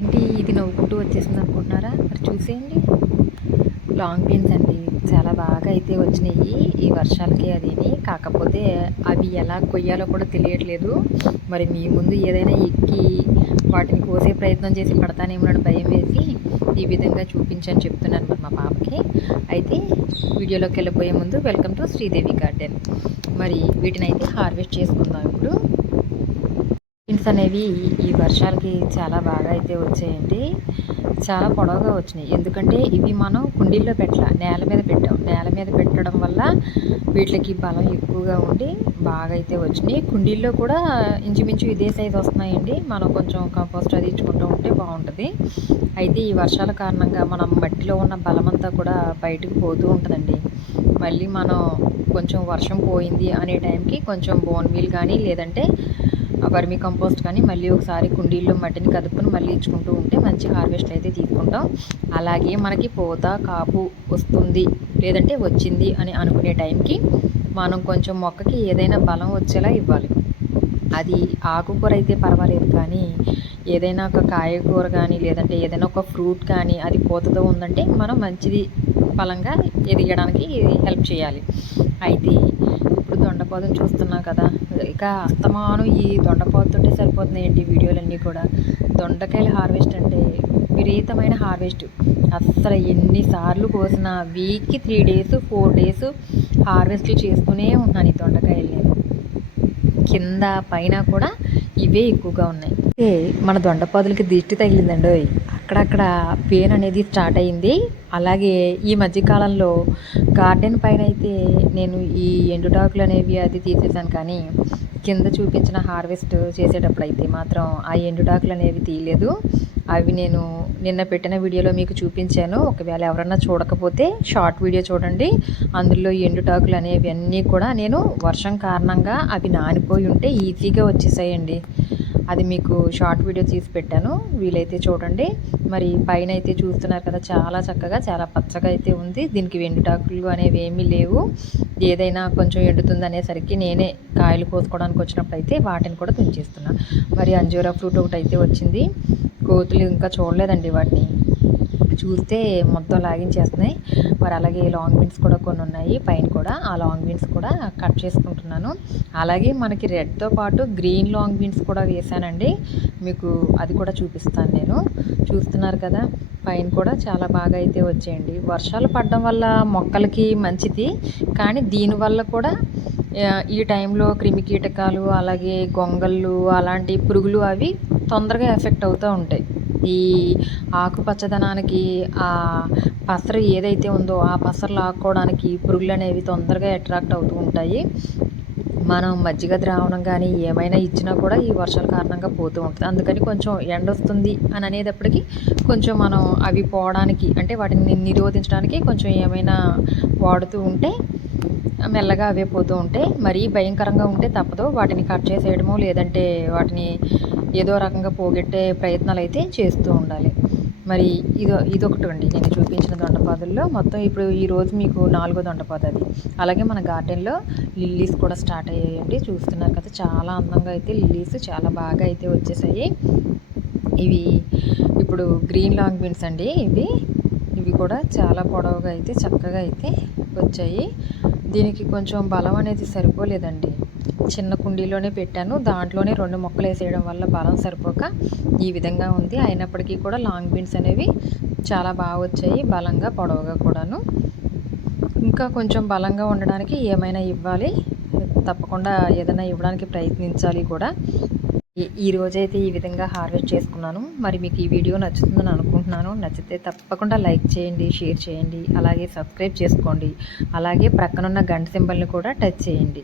ఏంటి ఇది నవ్వుకుంటూ వచ్చేసింది అనుకుంటున్నారా? మరి చూసేయండి. లాంగ్ బీన్స్ అండి. చాలా బాగా అయితే వచ్చినాయి ఈ వర్షాలకి అదిని. కాకపోతే అవి ఎలా కొయ్యాలో కూడా తెలియట్లేదు. మరి మీ ముందు ఏదైనా ఎక్కి వాటిని కోసే ప్రయత్నం చేసి పడతానేమో అని భయం వేసి ఈ విధంగా చూపించని చెప్తున్నాను మరి మా పాపకి. అయితే వీడియోలోకి వెళ్ళిపోయే ముందు వెల్కమ్ టు శ్రీదేవి గార్డెన్. మరి వీటిని అయితే హార్వెస్ట్ చేసుకుందాం ఇప్పుడు. బీన్స్ అనేవి ఈ వర్షాలకి చాలా బాగా అయితే వచ్చాయండి. చాలా పొడవుగా వచ్చినాయి. ఎందుకంటే ఇవి మనం కుండీల్లో పెట్టాల నేల మీద పెట్టాం. నేల మీద పెట్టడం వల్ల వీటికి బలం ఎక్కువగా ఉండి బాగా అయితే వచ్చినాయి. కుండీల్లో కూడా ఇంచుమించు ఇదే సైజు వస్తున్నాయండి. మనం కొంచెం కంపోస్ట్ అది ఇచ్చుకుంటూ ఉంటే బాగుంటుంది. అయితే ఈ వర్షాల కారణంగా మనం మట్టిలో ఉన్న బలం అంతా కూడా బయటకు పోతూ ఉంటుందండి. మళ్ళీ మనం కొంచెం వర్షం పోయింది అనే టైంకి కొంచెం బోన్ మీల్ కానీ లేదంటే వర్మీ కంపోస్ట్ కానీ మళ్ళీ ఒకసారి కుండీల్లో మట్టిని కదుపుకొని మళ్ళీ ఇచ్చుకుంటూ ఉంటే మంచి హార్వెస్ట్ అయితే తీసుకుంటాం. అలాగే మనకి పూత కాపు వస్తుంది లేదంటే వచ్చింది అని అనుకునే టైంకి మనం కొంచెం మొక్కకి ఏదైనా బలం వచ్చేలా ఇవ్వాలి. అది ఆకుకూర అయితే పర్వాలేదు కానీ ఏదైనా ఒక కాయకూర కానీ లేదంటే ఏదైనా ఒక ఫ్రూట్ కానీ అది పూతతో ఉందంటే మనం మంచిది బలంగా ఎదిగడానికి హెల్ప్ చేయాలి. అయితే ఇప్పుడు చూస్తున్నాం కదా. ఇక అస్తమానం ఈ దొండపాదుతోటే సరిపోతున్నాయండి వీడియోలన్నీ కూడా. దొండకాయల హార్వెస్ట్ అంటే విపరీతమైన హార్వెస్ట్. అస్సలు ఎన్నిసార్లు కోసిన వీక్కి త్రీ డేస్ ఫోర్ డేస్ హార్వెస్ట్లు చేస్తూనే ఉన్నాను ఈ దొండకాయలు నేను కింద పైన కూడా ఇవే ఎక్కువగా ఉన్నాయి. మన దొండపాదులకి దిష్టి తగిలిందండి అక్కడక్కడ పెయిన్ అనేది స్టార్ట్ అయింది అలాగే ఈ మధ్యకాలంలో గార్డెన్ పైన అయితే నేను ఈ ఎండుటాకులు అనేవి అది తీసేసాను కానీ కింద చూపించిన హార్వెస్ట్ చేసేటప్పుడు అయితే మాత్రం ఆ ఎండుటాకులు అనేవి తీయలేదు. అవి నేను నిన్న పెట్టిన వీడియోలో మీకు చూపించాను. ఒకవేళ ఎవరన్నా చూడకపోతే షార్ట్ వీడియో చూడండి. అందులో ఎండుటాకులు అనేవి అన్నీ కూడా నేను వర్షం కారణంగా అవి నానిపోయి ఉంటే ఈజీగా వచ్చేసాయండి. అది మీకు షార్ట్ వీడియో తీసి పెట్టాను. వీలైతే చూడండి. మరి పైన అయితే చూస్తున్నారు కదా చాలా చక్కగా చాలా పచ్చగా అయితే ఉంది. దీనికి వెండుటాకులు అనేవి ఏమీ లేవు. ఏదైనా కొంచెం ఎండుతుంది అనేసరికి నేనే కాయలు కోసుకోవడానికి వచ్చినప్పుడు అయితే వాటిని కూడా తుంచేస్తున్నాను మరి అంజూరా ఫ్రూట్ ఒకటి అయితే వచ్చింది. కోతులు ఇంకా చూడలేదండి వాటిని. చూస్తే మొత్తం లాగించేస్తున్నాయి. మరి అలాగే లాంగ్ బీన్స్ కూడా కొన్ని ఉన్నాయి పైన కూడా. ఆ లాంగ్ బీన్స్ కూడా కట్ చేసుకుంటున్నాను. అలాగే మనకి రెడ్తో పాటు గ్రీన్ లాంగ్ బీన్స్ కూడా వేసానండి మీకు అది కూడా చూపిస్తాను నేను. చూస్తున్నారు కదా పైన కూడా చాలా బాగా అయితే వచ్చేయండి. వర్షాలు పడడం వల్ల మొక్కలకి మంచిది కానీ దీనివల్ల కూడా ఈ టైంలో క్రిమి కీటకాలు అలాగే గొంగళ్ళు అలాంటి పురుగులు అవి తొందరగా ఎఫెక్ట్ అవుతూ ఉంటాయి. ఈ ఆకుపచ్చదనానికి ఆ పసరు ఏదైతే ఉందో ఆ పసరులు లాక్కోవడానికి పురుగులు అనేవి తొందరగా అట్రాక్ట్ అవుతూ ఉంటాయి. మనం మజ్జిగ ద్రావణం కానీ ఏమైనా ఇచ్చినా కూడా ఈ వర్షాల కారణంగా పోతూ ఉంటుంది. అందుకని కొంచెం ఎండ వస్తుంది అని అనేటప్పటికీ కొంచెం మనం అవి పోవడానికి అంటే వాటిని నిరోధించడానికి కొంచెం ఏమైనా వాడుతూ ఉంటే మెల్లగా అవే పోతూ ఉంటాయి మరీ భయంకరంగా ఉంటే తప్పదు. వాటిని కట్ చేసేయడము లేదంటే వాటిని ఏదో రకంగా పోగొట్టే ప్రయత్నాలు అయితే చేస్తూ ఉండాలి. మరి ఇదో ఇదొకటి అండి. నేను చూపించిన దొండపాదుల్లో మొత్తం ఇప్పుడు ఈ రోజు మీకు నాలుగో దొండపాదు అది. అలాగే మన గార్డెన్లో లిల్లీస్ కూడా స్టార్ట్ అయ్యాయండి. చూస్తున్నారు కదా చాలా అందంగా అయితే లిల్లీస్ చాలా బాగా అయితే వచ్చేసాయి. ఇవి ఇప్పుడు గ్రీన్ లాంగ్ బీన్స్ అండి ఇవి. ఇవి కూడా చాలా పొడవుగా అయితే చక్కగా అయితే వచ్చాయి. దీనికి కొంచెం బలం అనేది సరిపోలేదండి. చిన్న కుండీలోనే పెట్టాను. దాంట్లోనే రెండు మొక్కలు వేసేయడం వల్ల బలం సరిపోక ఈ విధంగా ఉంది. అయినప్పటికీ కూడా లాంగ్ బీన్స్ అనేవి చాలా బాగా వచ్చాయి బలంగా పొడవుగా కూడాను. ఇంకా కొంచెం బలంగా ఉండడానికి ఏమైనా ఇవ్వాలి? తప్పకుండా ఏదైనా ఇవ్వడానికి ప్రయత్నించాలి కూడా. ఈ- ఈ రోజైతే ఈ విధంగా హార్వెస్ట్ చేసుకున్నాను. మరి మీకు ఈ వీడియో నచ్చుతుందని అనుకుంటున్నాను. నచ్చితే తప్పకుండా లైక్ చేయండి షేర్ చేయండి. అలాగే సబ్స్క్రైబ్ చేసుకోండి. అలాగే ప్రక్కనున్న గంట సింబల్ని కూడా టచ్ చేయండి.